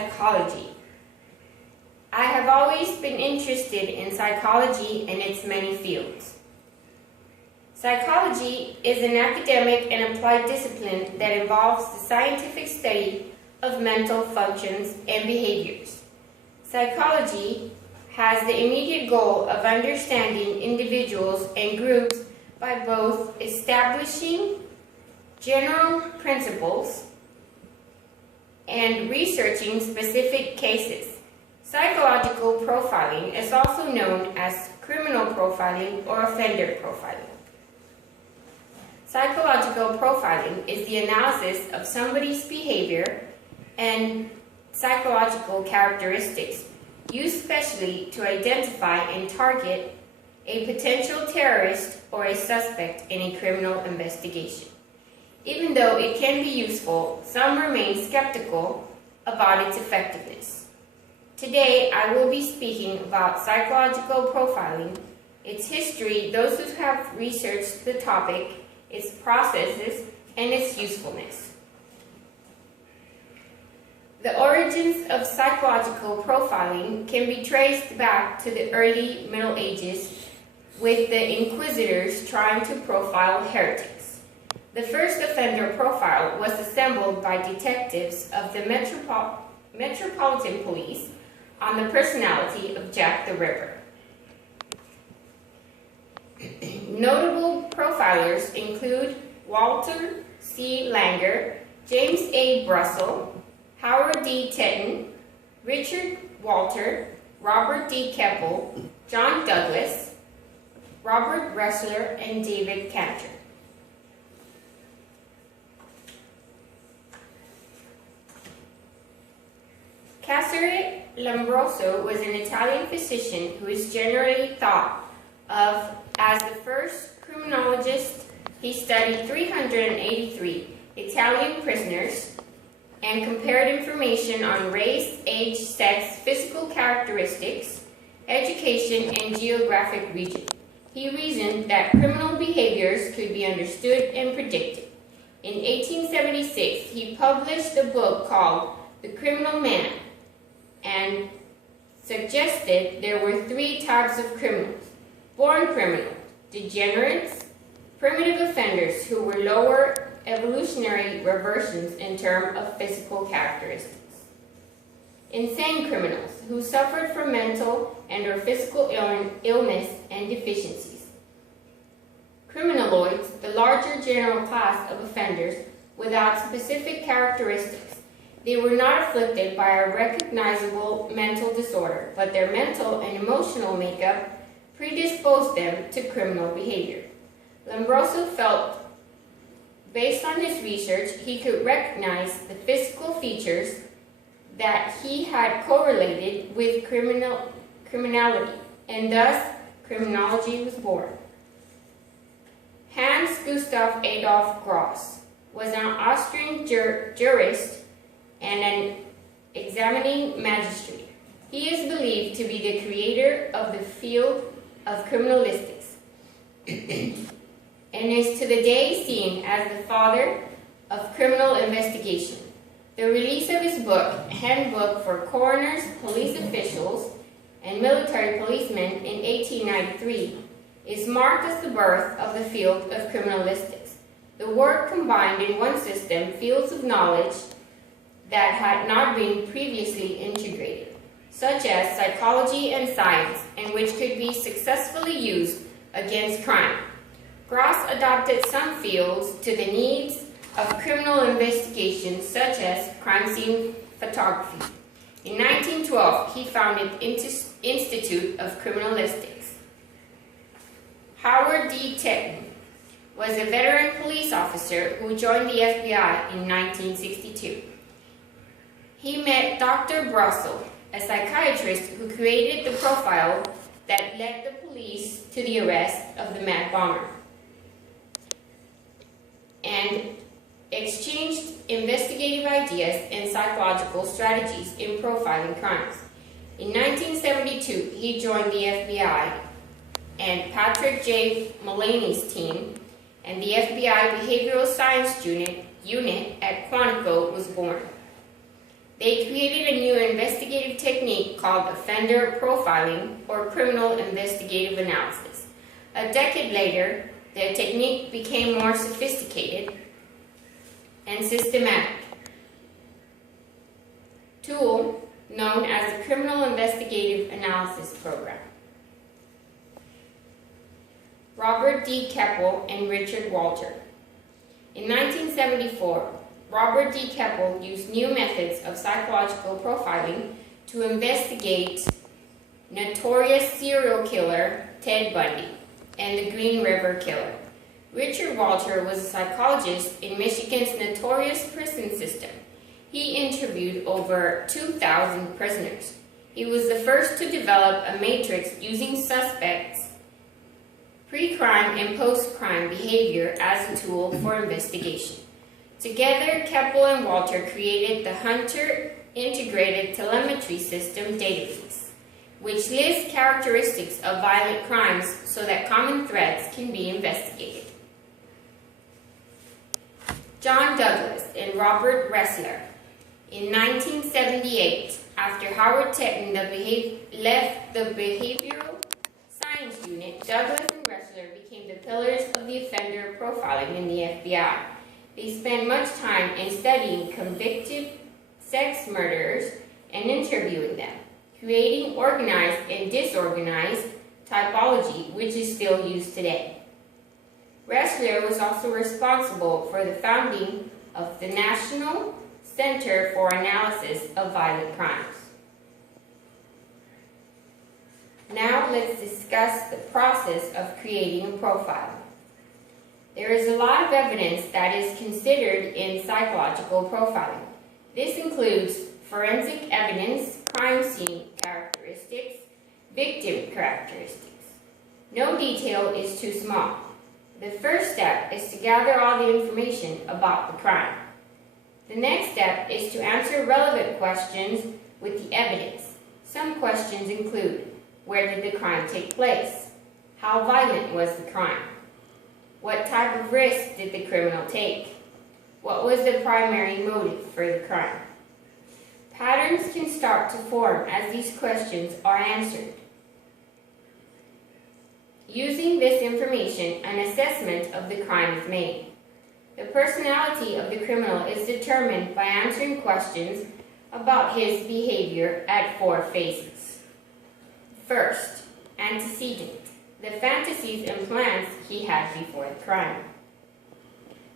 psychology. I have always been interested in psychology and its many fields. Psychology is an academic and applied discipline that involves the scientific study of mental functions and behaviors. Psychology has the immediate goal of understanding individuals and groups by both establishing general principles and researching specific cases. Psychological profiling is also known as criminal profiling or offender profiling. Psychological profiling is the analysis of somebody's behavior and psychological characteristics used specially to identify and target a potential terrorist or a suspect in a criminal investigation. Even though it can be useful, some remain skeptical about its effectiveness. Today, I will be speaking about psychological profiling, its history, those who have researched the topic, its processes, and its usefulness. The origins of psychological profiling can be traced back to the early Middle Ages, with the inquisitors trying to profile heretics. The first offender profile was assembled by detectives of the Metropolitan Police on the personality of Jack the Ripper. Notable profilers include Walter C. Langer, James A. Brussel, Howard D. Tetton, Richard Walter, Robert D. Keppel, John Douglas, Robert Ressler, and David Cantor. Cesare Lombroso was an Italian physician who is generally thought of as the first criminologist. He studied 383 Italian prisoners and compared information on race, age, sex, physical characteristics, education, and geographic region. He reasoned that criminal behaviors could be understood and predicted. In 1876, he published a book called The Criminal Man and suggested there were three types of criminals: born criminal, degenerates, primitive offenders who were lower evolutionary reversions in terms of physical characteristics, insane criminals who suffered from mental and or physical illness and deficiencies, criminaloids, the larger general class of offenders without specific characteristics. They were not afflicted by a recognizable mental disorder, but their mental and emotional makeup predisposed them to criminal behavior. Lombroso felt, based on his research, he could recognize the physical features that he had correlated with criminality, and thus criminology was born. Hans Gustav Adolf Gross was an Austrian jurist and an examining magistrate. He is believed to be the creator of the field of criminalistics and is to the day seen as the father of criminal investigation. The release of his book, Handbook for Coroners, Police Officials, and Military Policemen in 1893, is marked as the birth of the field of criminalistics. The work combined in one system fields of knowledge that had not been previously integrated, such as psychology and science, and which could be successfully used against crime. Gross adopted some fields to the needs of criminal investigation, such as crime scene photography. In 1912, he founded Institute of Criminalistics. Howard D. Tetton was a veteran police officer who joined the FBI in 1962. He met Dr. Brussel, a psychiatrist who created the profile that led the police to the arrest of the Mad Bomber, and exchanged investigative ideas and psychological strategies in profiling crimes. In 1972, he joined the FBI and Patrick J. Mullaney's team, and the FBI Behavioral Science Unit at Quantico was born. They created a new investigative technique called offender profiling or criminal investigative analysis. A decade later, the technique became more sophisticated and systematic tool known as the Criminal Investigative Analysis Program. Robert D. Keppel and Richard Walter. In 1974, Robert D. Keppel used new methods of psychological profiling to investigate notorious serial killer Ted Bundy and the Green River Killer. Richard Walter was a psychologist in Michigan's notorious prison system. He interviewed over 2,000 prisoners. He was the first to develop a matrix using suspects' pre-crime and post-crime behavior as a tool for investigation. Together, Keppel and Walter created the Hunter Integrated Telemetry System database, which lists characteristics of violent crimes so that common threats can be investigated. John Douglas and Robert Ressler. In 1978, after Howard Tetton left the Behavioral Science Unit, Douglas and Ressler became the pillars of the offender profiling in the FBI. They spent much time in studying convicted sex murderers and interviewing them, creating organized and disorganized typology, which is still used today. Ressler was also responsible for the founding of the National Center for Analysis of Violent Crimes. Now let's discuss the process of creating a profile. There is a lot of evidence that is considered in psychological profiling. This includes forensic evidence, crime scene characteristics, victim characteristics. No detail is too small. The first step is to gather all the information about the crime. The next step is to answer relevant questions with the evidence. Some questions include: where did the crime take place? How violent was the crime? What type of risk did the criminal take? What was the primary motive for the crime? Patterns can start to form as these questions are answered. Using this information, an assessment of the crime is made. The personality of the criminal is determined by answering questions about his behavior at 4 phases. First, antecedent, the fantasies and plans he had before the crime.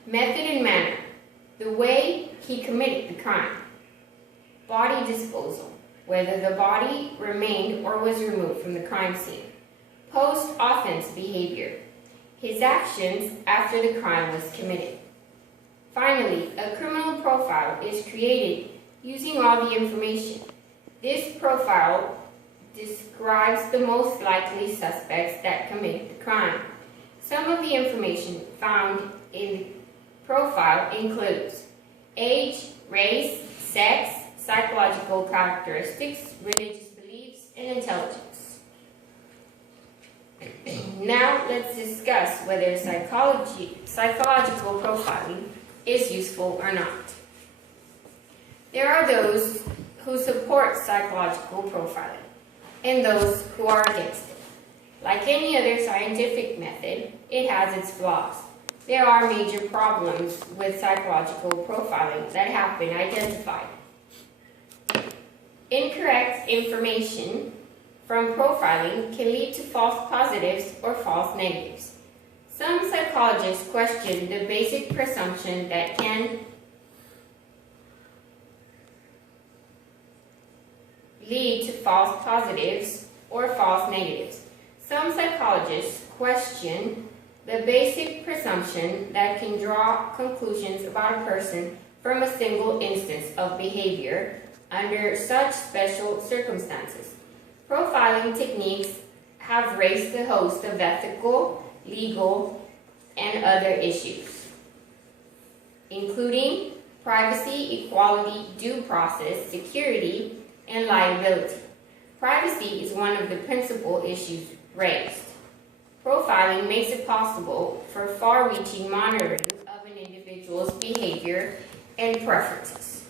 Method and manner, the way he committed the crime. Body disposal, whether the body remained or was removed from the crime scene. Post-offense behavior, his actions after the crime was committed. Finally, a criminal profile is created using all the information. This profile describes the most likely suspects that committed the crime. Some of the information found in the profile includes age, race, sex, psychological characteristics, religious beliefs, and intelligence. Now let's discuss whether psychological profiling is useful or not. There are those who support psychological profiling and those who are against it. Like any other scientific method, it has its flaws. There are major problems with psychological profiling that have been identified. Incorrect information from profiling can lead to false positives or false negatives. Some psychologists question the basic presumption that can lead to false positives or false negatives. Some psychologists question the basic presumption that can draw conclusions about a person from a single instance of behavior under such special circumstances. Profiling techniques have raised a host of ethical, legal, and other issues, including privacy, equality, due process, security, and liability. Privacy is one of the principal issues raised. Profiling makes it possible for far-reaching monitoring of an individual's behavior and preferences.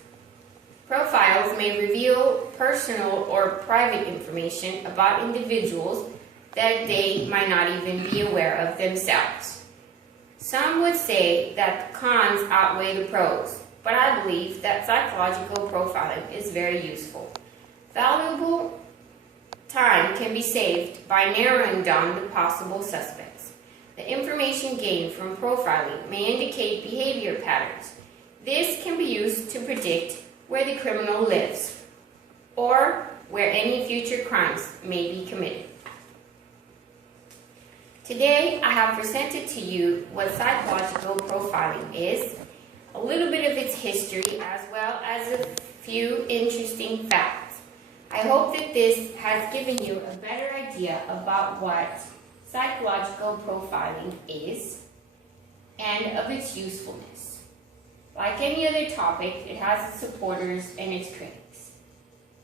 Profiles may reveal personal or private information about individuals that they might not even be aware of themselves. Some would say that the cons outweigh the pros, but I believe that psychological profiling is very useful. Valuable time can be saved by narrowing down the possible suspects. The information gained from profiling may indicate behavior patterns. This can be used to predict where the criminal lives or where any future crimes may be committed. Today, I have presented to you what psychological profiling is, a little bit of its history, as well as a few interesting facts. I hope that this has given you a better idea about what psychological profiling is and of its usefulness. Like any other topic, it has its supporters and its critics.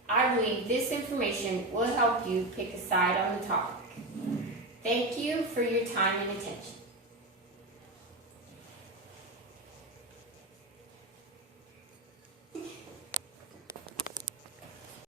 I believe this information will help you pick a side on the topic. Thank you for your time and attention.